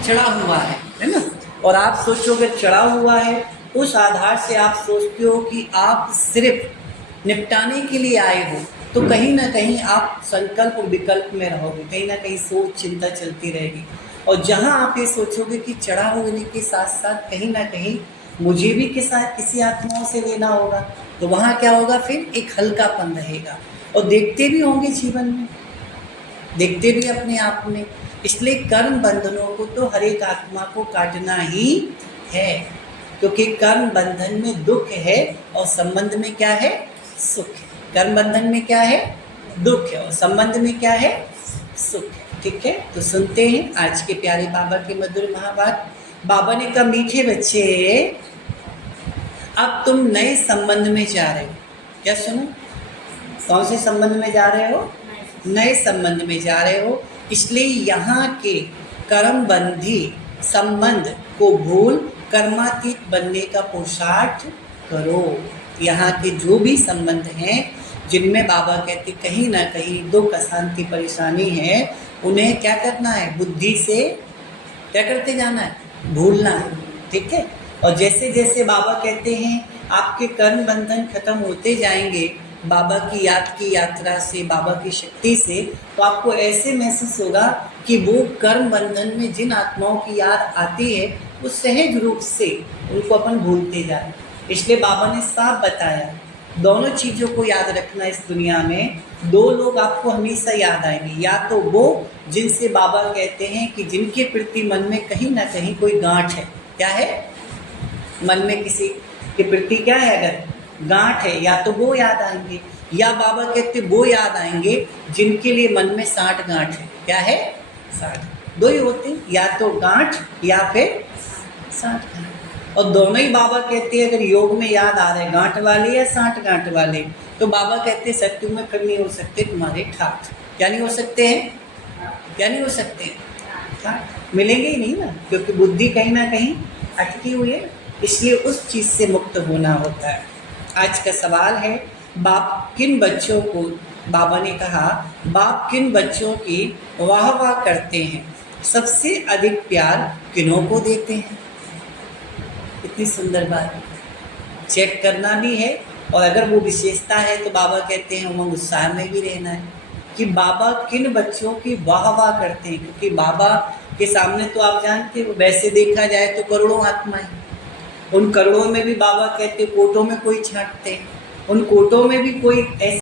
चढ़ा हुआ है ना। और आप सोचोगे चढ़ा हुआ है, उस आधार से आप सोचते हो कि आप सिर्फ निपटाने के लिए आए हो, तो कहीं ना कहीं आप संकल्प विकल्प में रहोगे, कहीं ना कहीं सोच चिंता चलती रहेगी। और जहाँ आप ये सोचोगे कि चढ़ा होने के साथ साथ कहीं ना कहीं मुझे भी किसी आत्माओं से लेना होगा, तो वहाँ क्या होगा, फिर एक हल्कापन रहेगा। और देखते भी होंगे जीवन में, देखते भी अपने आप में। इसलिए कर्म बंधनों को तो हर एक आत्मा को काटना ही है, क्योंकि कर्म बंधन में दुख है और संबंध में क्या है, सुख है। कर्म बंधन में क्या है, दुख है, और संबंध में क्या है, सुख है। ठीक है, तो सुनते हैं आज के प्यारे बाबा के मधुर महावाक्य। बाबा ने कहा, मीठे बच्चे अब तुम नए संबंध में जा रहे हो। क्या सुनो, कौन से संबंध में जा रहे हो, नए संबंध में जा रहे हो। इसलिए यहाँ के कर्मबंधी संबंध को भूल कर्मातीत बनने का पुरुषार्थ करो। यहाँ के जो भी संबंध हैं जिनमें बाबा कहते कहीं ना कहीं दुख अशांति परेशानी है, उन्हें क्या करना है, बुद्धि से क्या करते जाना है, भूलना है। ठीक है, और जैसे जैसे बाबा कहते हैं आपके कर्म बंधन खत्म होते जाएंगे बाबा की यात्रा से, बाबा की शक्ति से, तो आपको ऐसे महसूस होगा कि वो कर्म बंधन में जिन आत्माओं की याद आती है वो सहज रूप से उनको अपन भूलते जाए। इसलिए बाबा ने साफ बताया, दोनों चीज़ों को याद रखना। इस दुनिया में दो लोग आपको हमेशा याद आएंगे, या तो वो जिनसे बाबा कहते हैं कि जिनके प्रति मन में कहीं ना कहीं कोई गांठ है। क्या है, मन में किसी के प्रति क्या है, अगर गांठ है, या तो वो याद आएंगे, या बाबा कहते वो याद आएंगे जिनके लिए मन में 60 गांठ है। क्या है, 60, दो ही होते हैं, या तो गांठ या फिर 60 गांठ। और दोनों ही बाबा कहते हैं अगर योग में याद आ रहे गांठ वाले या 60 गांठ वाले, तो बाबा कहते सत्य में फिर नहीं हो सकते तुम्हारे ठाठ। क्या नहीं हो सकते हैं, क्या नहीं हो सकते हैं, ठाठ मिलेंगे ही नहीं ना, क्योंकि बुद्धि कहीं ना कहीं अटकी हुई है। इसलिए उस चीज़ से मुक्त होना होता है। आज का सवाल है, बाप किन बच्चों को, बाबा ने कहा बाप किन बच्चों की वाह वाह करते हैं, सबसे अधिक प्यार किन्हों को देते हैं। इतनी सुंदर बात, चेक करना भी है। और अगर वो विशेषता है तो बाबा कहते हैं उमंग उत्साह में भी रहना है कि बाबा किन बच्चों की वाह वाह करते हैं। क्योंकि बाबा के सामने तो आप जानते हो, वैसे देखा जाए तो करोड़ों आत्माएं, उन करोड़ों में भी बाबा कहते कोटों में कोई छांटते, उन कोटों में भी कोई ऐसे